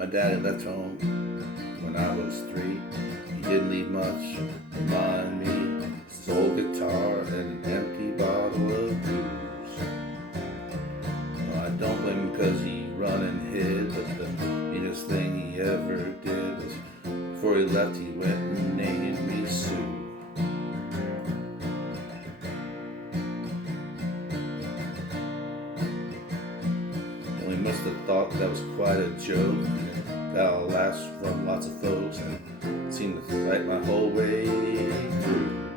my dad had left home when I was 3. He didn't leave much behind me. His old guitar and an empty bottle of booze. No, I don't blame him because he run and hid, but the meanest thing he ever did was before he left he went and named me Sue. We must have thought that was quite a joke. Got a laugh from lots of folks and seemed to fight my whole way through.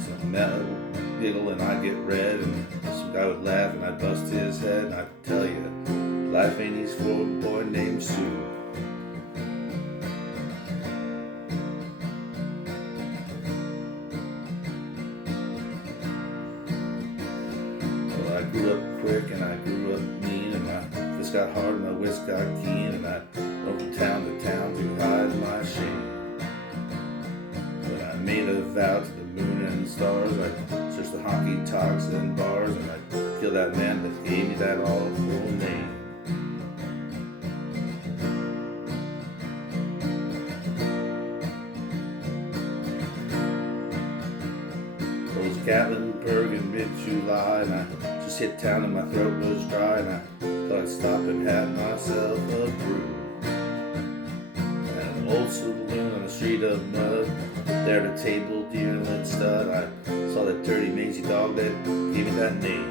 Some men would giggle and I'd get red, and some guy would laugh and I'd bust his head, and I'd tell you, life ain't easy for a boy named Sue. I grew up quick and I grew up mean, and my fist got hard and my wits got keen, and I went from town to town to hide my shame. But I made a vow to the moon and stars, I'd search the honky tonks and bars, and I'd kill that man that gave me that awful name. It was Gatlinburg in mid-July, and I just hit town and my throat was dry, and I thought I'd stop and have myself a brew. At an old saloon on a street of mud, there at a table, deer and lit stud, I saw that dirty mangy dog that gave me that name.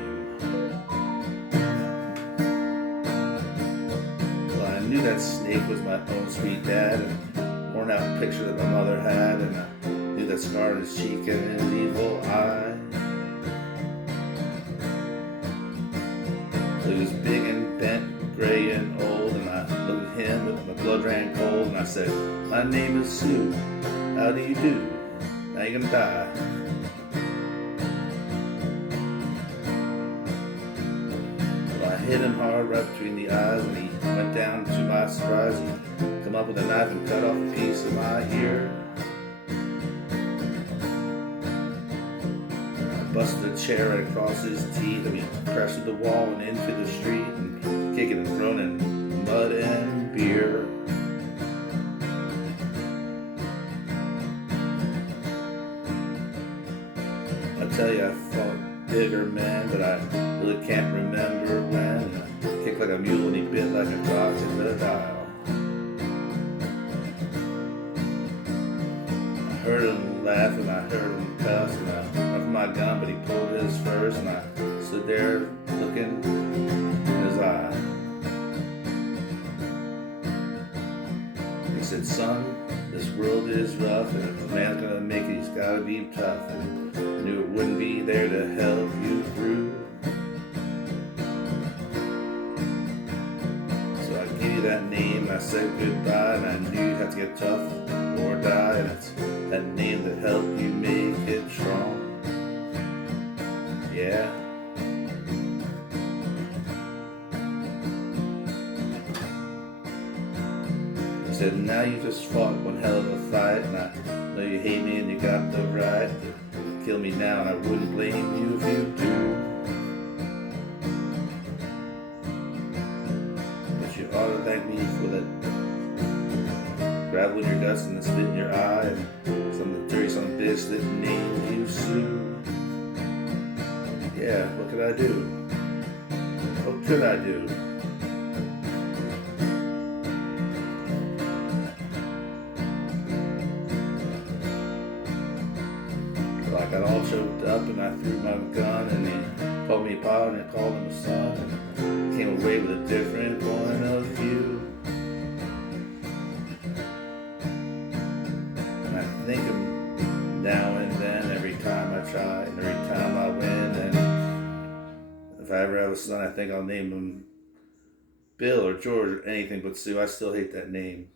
Well, I knew that snake was my own sweet dad, and worn out picture that my mother had, and I knew that scar on his cheek and his evil eye. He was big and bent, gray and old, and I looked at him and my blood ran cold, and I said, my name is Sue, how do you do? Now you're gonna die. Well, I hit him hard right between the eyes, and he went down. To my surprise, he come up with a knife and cut off a piece of my ear. Busted a chair right across his teeth, and we crashed through the wall and into the street, and kicking and throwing in mud and beer. I tell you, I fought bigger men, but I really can't remember when. I kicked like a mule and he bit like a crocodile. I heard him laugh and I heard him cuss, and I went for my gun, but he pulled his first, and I stood there looking in his eye. He said, son, this world is rough, and if a man's gonna make it, he's gotta be tough, and I knew it wouldn't be there to help you through. So I gave you that name, and I said goodbye, and I knew you'd have to get tough or die, and it's that name that helped you make it strong. Yeah. He said, now you just fought one hell of a fight, and I know you hate me and you got the right to kill me now, and I wouldn't blame you if you do. But you ought to thank me for that gravel in your guts and the spit in your eye, and some of the dirty son of a bitch that named you Sue. Yeah, what could I do? What could I do? Well, I got all choked up and I threw my gun, and he called me pa and I called him a son, and came away with a different point of view. And I think him now and then, every time I try and every time I win. And if I ever have a son, I think I'll name him Bill or George or anything but Sue. I still hate that name.